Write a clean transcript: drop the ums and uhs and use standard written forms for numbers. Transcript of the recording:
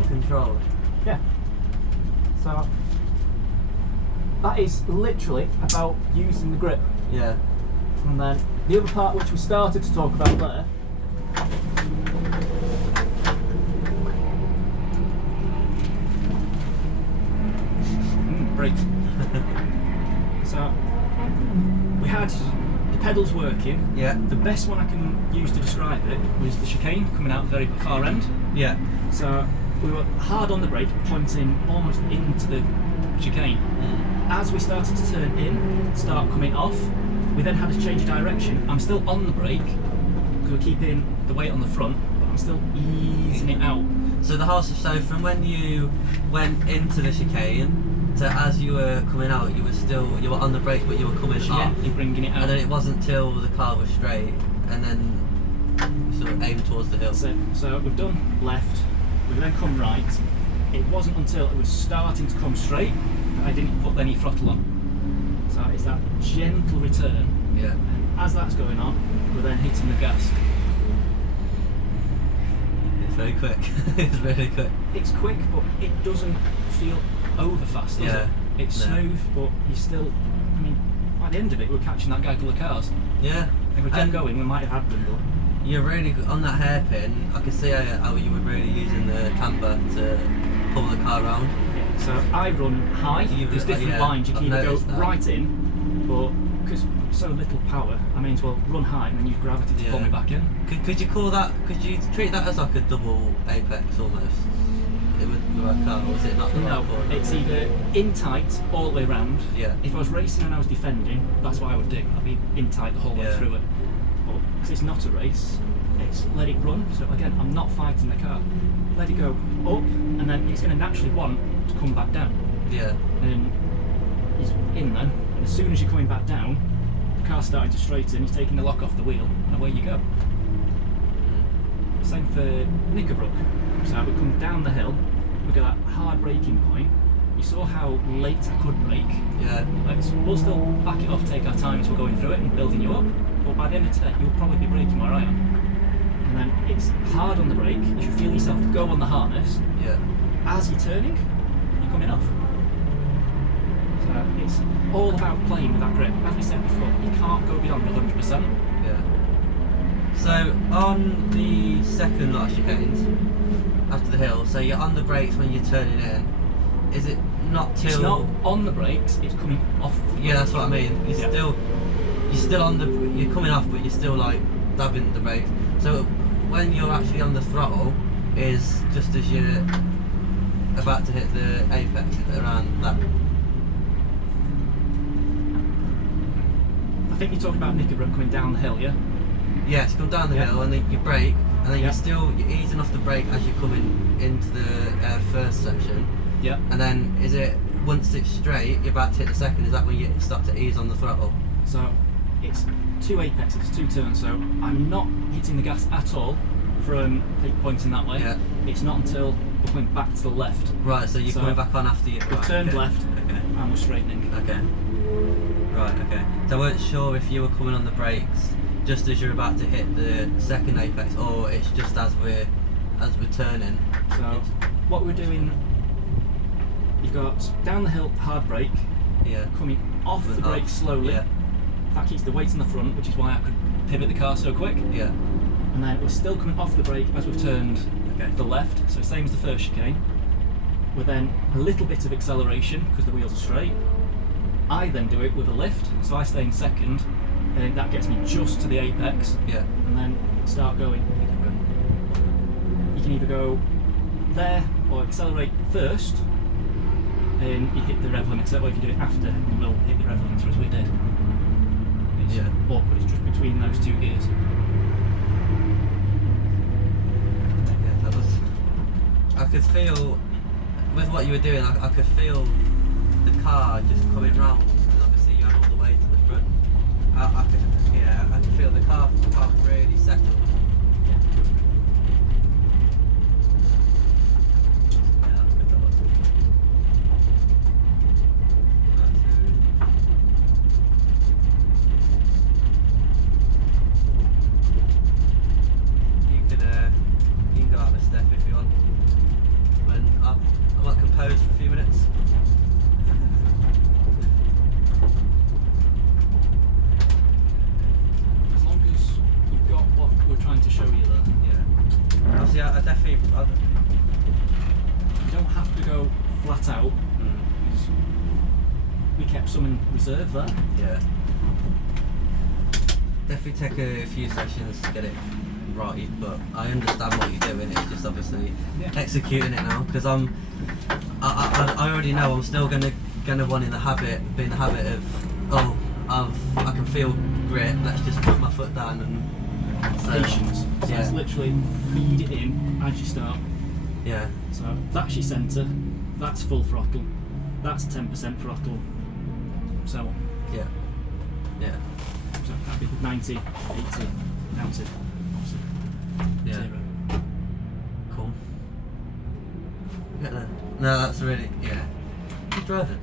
well controlled. Yeah. So that is literally about using the grip. Yeah. And then the other part which we started to talk about there, brakes. So we had the pedals working. Yeah. The best one I can use to describe it was the chicane coming out the very far end. Yeah. So we were hard on the brake, pointing almost into the chicane. As we started to turn in, start coming off, we then had to change direction. I'm still on the brake because we're keeping the weight on the front, but I'm still easing it out. So so from when you went into the chicane to as you were coming out, you were on the brake, but you were coming off. You're bringing it out. And then it wasn't till the car was straight, and then sort of aimed towards the hill. That's it. So we've done left, we've then come right. It wasn't until it was starting to come straight that I didn't put any throttle on. So it's that gentle return. Yeah. And as that's going on, we're then hitting the gas. It's very quick. It's really quick. It's quick, but it doesn't feel over fast, does it? It's smooth, but you still, I mean, at the end of it, we're catching that gaggle of cars. Yeah. If we kept going, we might have had them, but you're really good on that hairpin. I can see how you were really using the camber to pull the car around. Yeah, so I run high. There's different lines. You can either go right in, but because so little power, I may as well run high and then use gravity to pull me back in. Could you call that? Could you treat that as like a double apex almost? With the right car, or is it not the right car? No, it's either in tight all the way around. Yeah. If I was racing and I was defending, that's what I would do. I'd be in tight the whole way through it. But because it's not a race, it's let it run. So again, I'm not fighting the car. Let it go up, and then it's going to naturally want to come back down. Yeah. And he's in then, and as soon as you're coming back down, the car's starting to straighten, he's taking the lock off the wheel, and away you go. Same for Knickerbrook. So we come down the hill, we get that hard braking point. You saw how late I could brake. Yeah. We'll still back it off, take our time as we're going through it and building you up, but by the end of today, you'll probably be braking where I am. And then it's hard on the brake, you should feel yourself go on the harness. Yeah. As you're turning, you're coming off. So it's all about playing with that grip. As we said before, you can't go beyond 100%. Yeah. So on the second lot of chicanes, after the hill, so you're on the brakes when you're turning in, is it not till... It's not on the brakes, it's coming off the brakes. Yeah, that's what I mean. You're still on the... You're coming off, but you're still like dabbing the brakes. So when you're actually on the throttle, is just as you're about to hit the apex, around that. I think you're talking about Knickerbrook coming down the hill, yeah? Yes, you come down the hill and then you brake, and then you're easing off the brake as you're coming into the first section. Yeah. And then is it, once it's straight, you're about to hit the second, is that when you start to ease on the throttle? So it's two apexes, two turns, so I'm not hitting the gas at all from pointing that way. Yeah. It's not until we're coming back to the left. Right, so you're coming back on after you... We've turned left and we're straightening. Okay. Right, okay. So I weren't sure if you were coming on the brakes just as you're about to hit the second apex, or it's just as we're turning. So what we're doing, you've got down the hill hard brake, coming off the brake slowly. Yeah. That keeps the weight in the front, which is why I could pivot the car so quick. Yeah. And then we're still coming off the brake as we've turned the left, so same as the first chicane. With then a little bit of acceleration because the wheels are straight. I then do it with a lift, so I stay in second, and that gets me just to the apex. Yeah. And then start going. You can either go there or accelerate first, and you hit the rev limiter, or if you do it after, you will hit the rev limiter as we did. It's awkward, it's just between those two gears. Yeah, that was... I could feel, with what you were doing, I could feel the car just coming round, and obviously you had all the way to the front. I could feel the car really settled. Yeah. Yeah, that's good, that was. You can go out a step if you want. When pose for a few minutes. As long as you've got what we're trying to show you there. Yeah. Obviously, I definitely. You don't have to go flat out. Because we kept some in reserve there. Yeah. Definitely take a few sessions to get it right, but I understand what you're doing. It's just obviously executing it now, because I already know I'm still gonna want in the habit, be in the habit of I can feel grit. Let's just put my foot down and Patience. So yeah. it's literally feed it in as you start. Yeah. So that's your centre. That's full throttle. That's 10% throttle. So on. Yeah. Yeah. So that'd be 90, 80, down to obviously Yeah. 0. Cool. Get there. No, that's really, yeah. Keep driving.